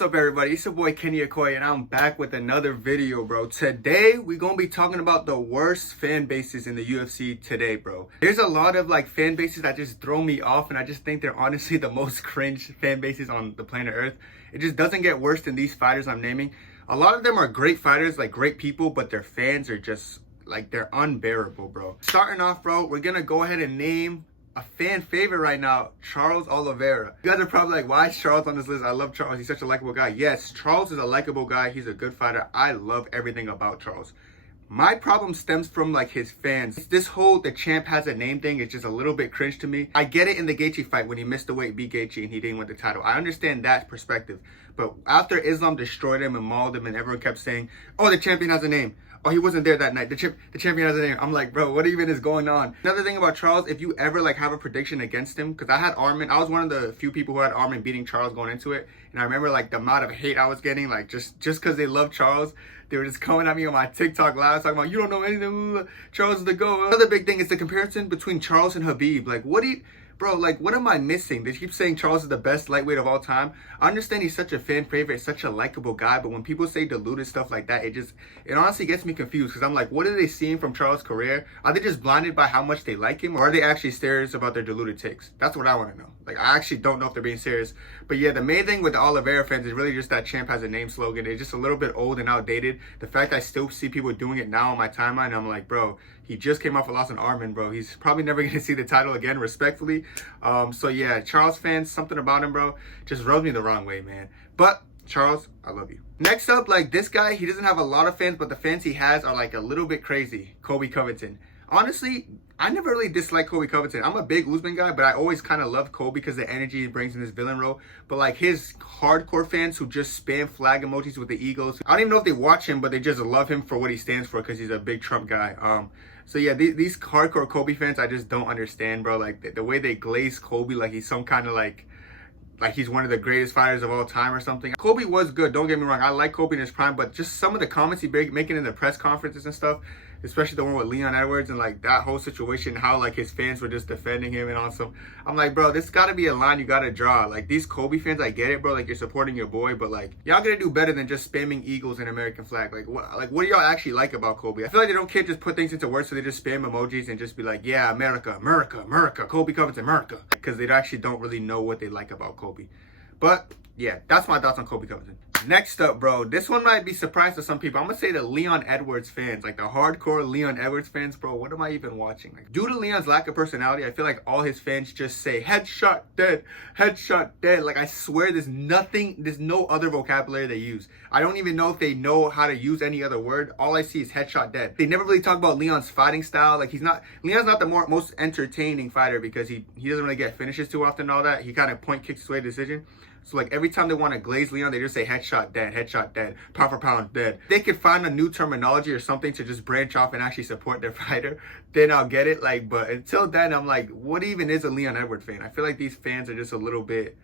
What's up, everybody? It's your boy Kenny Okoye, and I'm back with another video, bro. Today we're gonna be talking about the worst fan bases in the UFC today, bro. There's a lot of like fan bases that just throw me off, and I just think they're honestly the most cringe fan bases on the planet Earth. It just doesn't get worse than these fighters I'm naming. A lot of them are great fighters, like great people, but their fans are just like, they're unbearable, bro. Starting off, bro, we're gonna go ahead and name a fan favorite right now, Charles Oliveira. You guys are probably like, why is Charles on this list? I love Charles. He's such a likable guy. Yes, Charles is a likable guy. He's a good fighter. I love everything about Charles. My problem stems from like his fans. This whole the champ has a name thing is just a little bit cringe to me. I get it in the Gaethje fight when he missed the weight, beat Gaethje, and he didn't win the title. I understand that perspective. But after Islam destroyed him and mauled him and everyone kept saying, oh, the champion has a name. Oh, he wasn't there that night. The champion has a name. I'm like, bro, what even is going on? Another thing about Charles, if you ever like have a prediction against him, because I had Armin. I was one of the few people who had Armin beating Charles going into it. And I remember like the amount of hate I was getting, like just because they love Charles. They were just coming at me on my TikTok live talking about, you don't know anything, Charles is the GOAT. Another big thing is the comparison between Charles and Khabib. Like, bro, like, what am I missing? They keep saying Charles is the best lightweight of all time. I understand he's such a fan favorite, such a likable guy, but when people say diluted stuff like that, it honestly gets me confused, because I'm like, what are they seeing from Charles' career? Are they just blinded by how much they like him, or are they actually serious about their diluted takes? That's what I want to know. Like, I actually don't know if they're being serious. But yeah, the main thing with the Oliveira fans is really just that champ has a name slogan. It's just a little bit old and outdated. The fact I still see people doing it now on my timeline, I'm like, bro, he just came off a loss on Armin, bro. He's probably never going to see the title again, respectfully. So yeah, Charles fans, something about him, bro, just rubs me the wrong way, man. But Charles, I love you. Next up, like this guy, he doesn't have a lot of fans, but the fans he has are like a little bit crazy. Colby Covington. Honestly, I never really disliked Colby Covington. I'm a big Usman guy, but I always kind of loved Colby because the energy he brings in his villain role. But like his hardcore fans who just spam flag emojis with the eagles, I don't even know if they watch him, but they just love him for what he stands for because he's a big Trump guy. So yeah, these hardcore Colby fans, I just don't understand, bro. Like the way they glaze Colby like he's some kind of like he's one of the greatest fighters of all time or something. Colby was good, don't get me wrong. I like Colby in his prime, but just some of the comments he making in the press conferences and stuff, especially the one with Leon Edwards and like that whole situation, how like his fans were just defending him and on some, I'm like, bro, this gotta be a line you gotta draw. Like these Colby fans, I get it, bro, like you're supporting your boy, but like y'all gotta do better than just spamming eagles and American flag. Like what do y'all actually like about Colby? I feel like they can't just put things into words, so they just spam emojis and just be like, yeah, America, America, America, Colby Covington, America, because they actually don't really know what they like about Colby. But yeah, that's my thoughts on Colby Covington. Next up, bro, this one might be surprised to some people. I'm gonna say the Leon Edwards fans, like the hardcore Leon Edwards fans, bro. What am I even watching? Like, due to Leon's lack of personality, I feel like all his fans just say headshot dead, headshot dead. Like I swear, there's no other vocabulary they use. I don't even know if they know how to use any other word. All I see is headshot dead. They never really talk about Leon's fighting style. Like Leon's not the most entertaining fighter because he doesn't really get finishes too often and all that. He kind of point kicks his way to decision. So like every time they want to glaze Leon, they just say headshot dead, pound for pound dead. They could find a new terminology or something to just branch off and actually support their fighter, then I'll get it. Like, but until then, I'm like, what even is a Leon Edwards fan? I feel like these fans are just a little bit,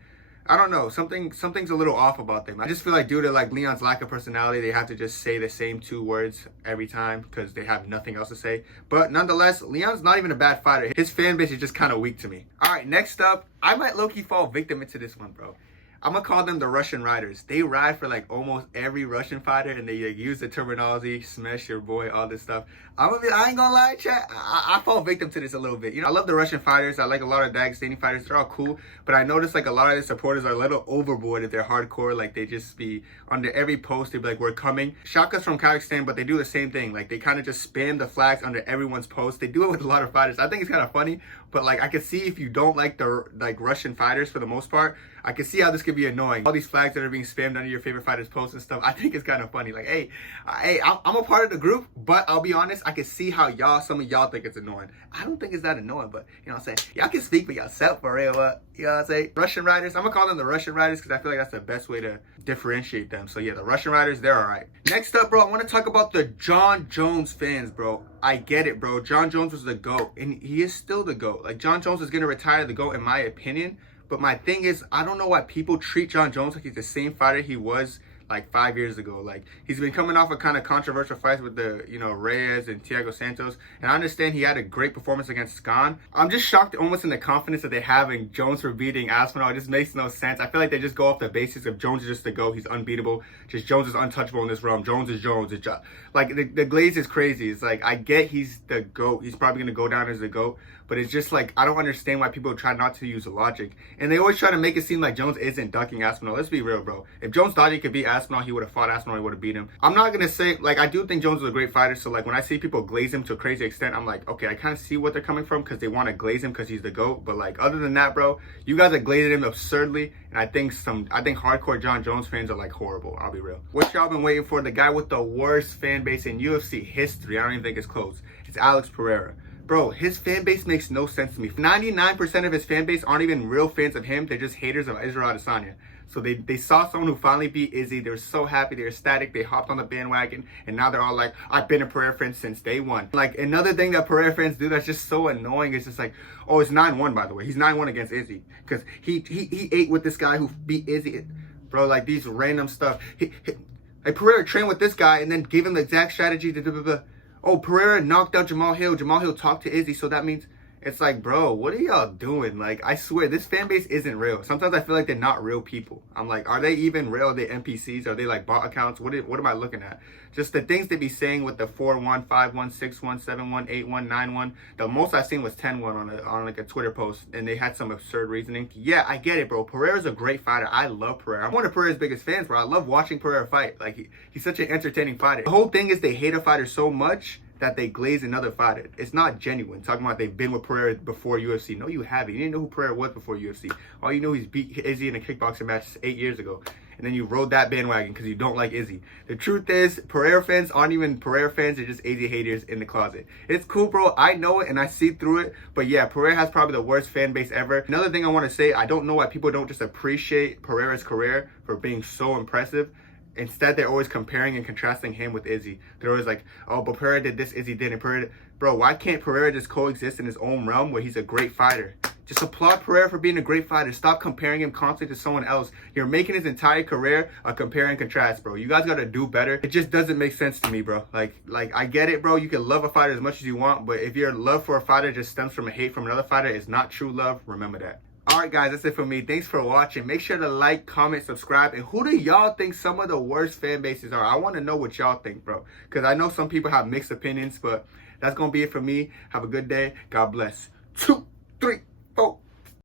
I don't know, something's a little off about them. I just feel like due to like Leon's lack of personality, they have to just say the same two words every time because they have nothing else to say. But nonetheless, Leon's not even a bad fighter. His fan base is just kind of weak to me. All right, next up, I might low-key fall victim into this one, bro. I'm gonna call them the Russian riders. They ride for like almost every Russian fighter, and they like, use the terminology, smash your boy, all this stuff. I ain't gonna lie, chat. I fall victim to this a little bit. You know, I love the Russian fighters. I like a lot of Dagestani fighters. They're all cool, but I notice like a lot of the supporters are a little overboard if they're hardcore. Like they just be under every post. They be like, "We're coming." Shaka's from Kazakhstan, but they do the same thing. Like they kind of just spam the flags under everyone's post. They do it with a lot of fighters. I think it's kind of funny, but like I can see if you don't like the Russian fighters for the most part, I can see how this could be annoying. All these flags that are being spammed under your favorite fighters' posts and stuff. I think it's kind of funny. Like, hey, I'm a part of the group, but I'll be honest, I can see how some of y'all think it's annoying. I don't think it's that annoying, but you know what I'm saying? Y'all can speak for yourself for real, but you know what I'm saying? Russian riders, I'm gonna call them the Russian riders because I feel like that's the best way to differentiate them. So yeah, the Russian riders, they're all right. Next up, bro, I want to talk about the Jon Jones fans, bro. I get it, bro. Jon Jones was the GOAT, and he is still the GOAT. Like, Jon Jones is gonna retire the GOAT in my opinion. But my thing is, I don't know why people treat Jon Jones like he's the same fighter he was like 5 years ago. Like, he's been coming off a kind of controversial fights with the, you know, Reyes and Thiago Santos. And I understand he had a great performance against Scon. I'm just shocked almost in the confidence that they have in Jones for beating Aspinall. It just makes no sense. I feel like they just go off the basis of Jones is just the GOAT. He's unbeatable. Just Jones is untouchable in this realm. Jones is Jones. It's just, like, the glaze is crazy. It's like, I get he's the GOAT. He's probably going to go down as the GOAT. But it's just like, I don't understand why people try not to use logic. And they always try to make it seem like Jones isn't ducking Aspinall. Let's be real, bro. If Jones thought he could beat Aspinall, he would have fought Aspinall. He would have beat him. I'm not going to say, like, I do think Jones is a great fighter. So, like, when I see people glaze him to a crazy extent, I'm like, okay, I kind of see what they're coming from because they want to glaze him because he's the GOAT. But, like, other than that, bro, you guys are glazing him absurdly. And I think hardcore Jon Jones fans are, like, horrible. I'll be real. What y'all been waiting for? The guy with the worst fan base in UFC history. I don't even think it's close. It's Alex Pereira. Bro, his fan base makes no sense to me. 99% of his fan base aren't even real fans of him. They're just haters of Israel Adesanya. So they saw someone who finally beat Izzy. They were so happy. They were ecstatic. They hopped on the bandwagon. And now they're all like, I've been a Pereira fan since day one. Like, another thing that Pereira fans do that's just so annoying is just like, oh, it's 9-1, by the way. He's 9-1 against Izzy. Because he ate with this guy who beat Izzy. Bro, like, these random stuff. Pereira trained with this guy and then gave him the exact strategy to oh, Pereira knocked out Jamal Hill. Jamal Hill talked to Izzy, so that means it's like, bro, what are y'all doing? Like, I swear, this fan base isn't real. Sometimes I feel like they're not real people. I'm like, are they even real? Are they NPCs? Are they like bot accounts? What am I looking at? Just the things they be saying with the 4-1, 5-1, 6-1, 7-1, 8-1, 9-1. The most I've seen was 10-1 on like a Twitter post, and they had some absurd reasoning. Yeah, I get it, bro. Pereira's a great fighter. I love Pereira. I'm one of Pereira's biggest fans, bro. I love watching Pereira fight. Like, he's such an entertaining fighter. The whole thing is they hate a fighter so much that they glaze another fighter. It's not genuine. Talking about they've been with Pereira before UFC. No, you haven't. You didn't know who Pereira was before UFC. All you know, he's beat Izzy in a kickboxing match 8 years ago. And then you rode that bandwagon because you don't like Izzy. The truth is, Pereira fans aren't even Pereira fans. They're just Izzy haters in the closet. It's cool, bro. I know it and I see through it. But yeah, Pereira has probably the worst fan base ever. Another thing I want to say, I don't know why people don't just appreciate Pereira's career for being so impressive. Instead, they're always comparing and contrasting him with Izzy. They're always like, oh, but Pereira did this, Izzy didn't. Pereira, bro, why can't Pereira just coexist in his own realm where he's a great fighter? Just applaud Pereira for being a great fighter. Stop comparing him constantly to someone else. You're making his entire career a compare and contrast, bro. You guys got to do better. It just doesn't make sense to me, bro. Like I get it, bro. You can love a fighter as much as you want, but if your love for a fighter just stems from a hate from another fighter, it's not true love. Remember that. Alright guys, that's it for me. Thanks for watching. Make sure to like, comment, subscribe. And who do y'all think some of the worst fan bases are? I want to know what y'all think, bro. Because I know some people have mixed opinions, but that's going to be it for me. Have a good day. God bless. 2, 3, 4.